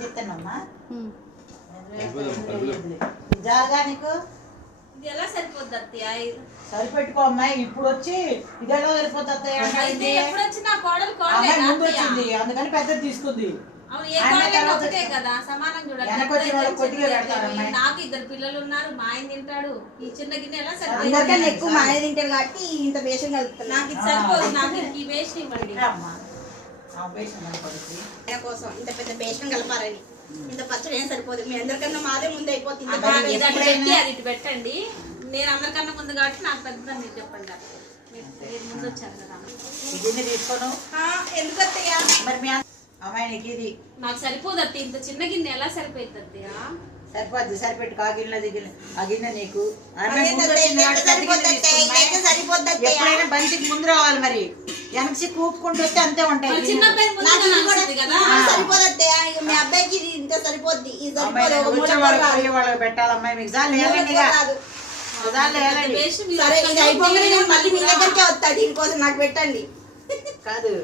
చెప్తానమ్మా జాగా నీకు ఇది ఎలా సరిపోద్ది అత్తయ్య? సరిపెట్టుకో అమ్మాయి. ఇప్పుడు వచ్చి ఇది ఎలా సరిపోతుంది అత్తయ్య? ఎప్పుడు వచ్చినా కోడలు ముందు వచ్చింది అందుకని పెద్దది తీసుకుంది. ఒకటే కదా, సమానం చూడాలి. నాకు 2 పిల్లలు ఉన్నారు, మా ఆయన తింటాడు. ఈ చిన్న గిన్నె ఎలా సరిపోతుంది? ఎక్కువ మా ఆయన తింటాడు కాబట్టి ఇంత బేషన్ కలుపుతాను. నాకు ఇది సరిపోదు, నాకు ఈ బేషన్ ఇవ్వండి. కోసం ఇంత పెద్ద బేషన్ కలపాలని. ఇంత పచ్చడి ఏం సరిపోదు, మీ అందరికన్నా మాదే ముందు అయిపోతుంది. అది ఇటు పెట్టండి. నేను అందరికన్నా ముందు కాబట్టి నాకు పెద్ద మీరు చెప్పండి. మీరు ముందు వచ్చారు కదా. తీసుకోను ఎందుకు అత్తయ్య? మరి మీ అమ్మాయి నీకు ఇది నాకు సరిపోదు అత్తయ్య. ఇంత చిన్న గిన్నె ఎలా సరిపోతుంది అత్తయ్య? సరిపోద్ది. సరిపెట్టుకు ఆ గిన్నె దిగిన ఆ గిన్నె నీకు ఎప్పుడైనా బంతికి ముందు రావాలి. మరి వెనక్కి కూపుకుంటూ వస్తే అంతే ఉంటాయి. మీ అబ్బాయికి ఇంత సరిపోద్ది. వాళ్ళకి పెట్టాలమ్మాయి మీకు చాలు మళ్ళీ మీ దగ్గరికే వస్తా. దీనికోసం నాకు పెట్టండి. కాదు